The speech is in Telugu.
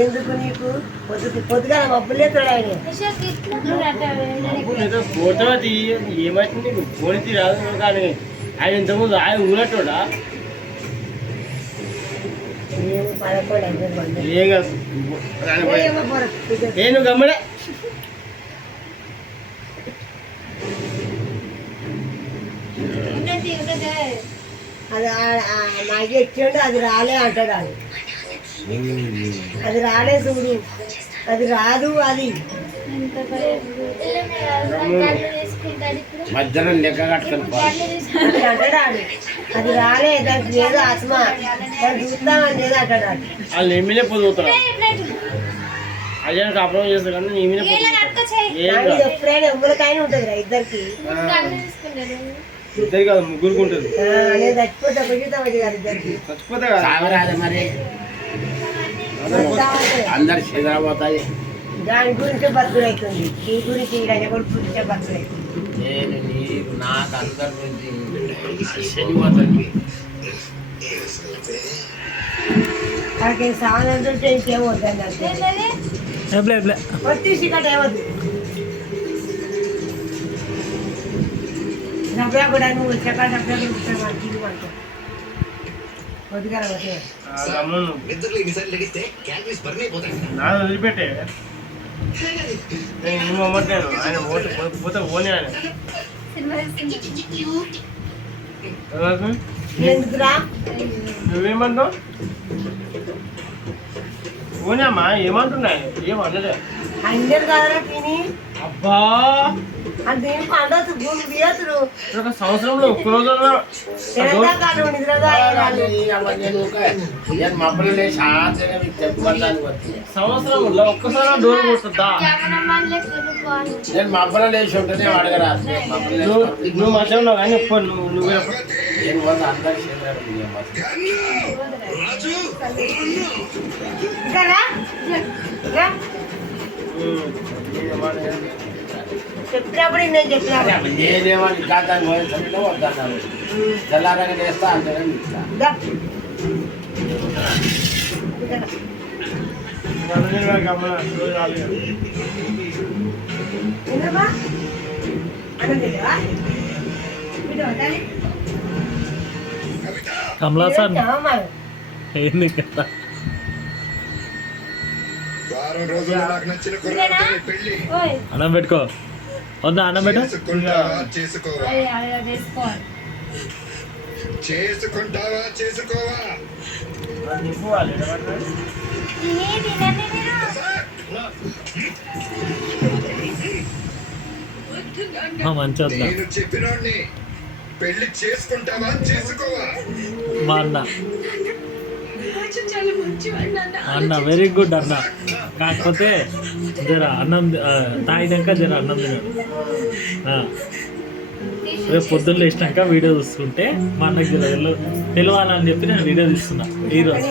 ఎందుకు నీకు పొద్దుగా మబ్బులేతాడు ఆయన ఏమైతుంది నీకు పోనీ రాదు కానీ ఆయన ఇంతకుముందు ఆయన ఊరటోడా నేను గమ్మడే అది నాకు ఇచ్చాడు అది రాలే అంటాడు అది రాలే చూడు అది రాదు అది మధ్యాహ్నం లెక్క కట్టుకొని అంటాడు అది రాలే దానికి లేదు ఆత్మ దాన్ని చూస్తామని లేదు అంటాడు వాళ్ళు ఎమ్మెల్యే పోతారు అదే అప్రోచ్ చేస్తారు కానీ ఎప్పుడైనా ఎవ్వరికైనా ఉంటుంది రా ఇద్దరికి ఇద్దరు కాదు ముగ్గురికి ఉంటుంది నేను చచ్చిపోతా కుజుతామది కాదు ఇద్దరికి చచ్చిపోతా కదా మరి అందరు చెదరపోతాయి దాని గురించే బతుకులు అవుతుంది నీ గురించి గురించే బతుకులు అవుతుంది నేను నీకు నాకు అందరి గురించి చెడిపోతుంది వాళ్ళకి సాధన ఇంకేమవుతుంది అంటే వచ్చి సిగట్ ఏమవుతుంది డబ్బా కూడా నువ్వు వచ్చాక డబ్బా కూర్చోమంటావు కొద్దిగా వదిలిపెట్టే నేను అమ్మట్లేను ఆయన పోతే పోనీ ఆయన ఎందుకురా నువ్వేమంటావు పోనీ అమ్మా ఏమంటున్నాయి ఏమన్నదే అందరు కాదరా తిని అబ్బా అంటే పండదు భూమి తీయతురు ఒక సంవత్సరంలో ఒక్క రోజుల్లో సంవత్సరంలో ఒక్కసారి డోర్ కొడుతుందా నేను మబ్బలో లేచి ఉంటేనే అడగరా నువ్వు మధ్య ఉన్నావు కానీ నువ్వు చెప్పినప్పుడు నేను చెప్పినప్పుడు నేనేమని కాదని వద్దన్నాను తెల్లారని వేస్తా అంతేనే కమలాసన్ ఏంది కదా అన్నం పెట్టుకో వద్దా అన్నం పెట్టు చేసుకుంటావా చేసుకోవా మంచి వద్దా నేను చెప్పినోడిని పెళ్లి చేసుకుంటావా చేసుకోవా మా అన్న వెరీ గుడ్ అన్న కాకపోతే జర అన్నం తాగినాక జర అన్నం తినడు రేపు పొద్దున్న లేచినాక వీడియో చూస్తుంటే మా అన్నకి జర తెలియాలని చెప్పి నేను వీడియో తీస్తున్నా ఈరోజు